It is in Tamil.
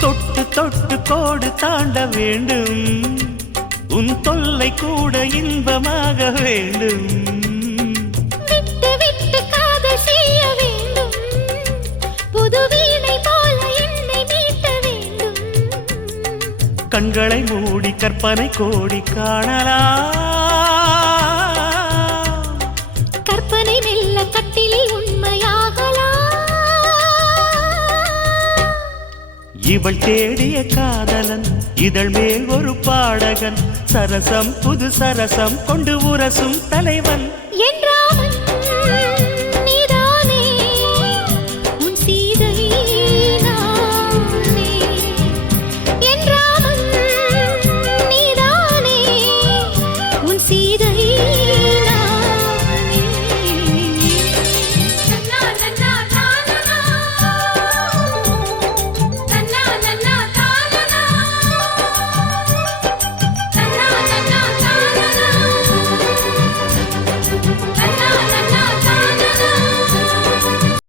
தொட்டு தொட்டு கோடு தாண்ட வேண்டும் உன் தொல்லை கூட இன்பமாக வேண்டும் விட்டு விட்டு காதல் செய்ய வேண்டும் புது வீணை போல என்னை மீட்ட வேண்டும் கண்களை மூடி கற்பனை கோடி காணலாம் கற்பனை மெல்ல கட்டிலில் உண்மையாகலாம் இவள் தேடிய காதலன் இதழ் மேல் ஒரு பாடகன் சரசம் புது சரசம் கொண்டு உரசும் தலைவன்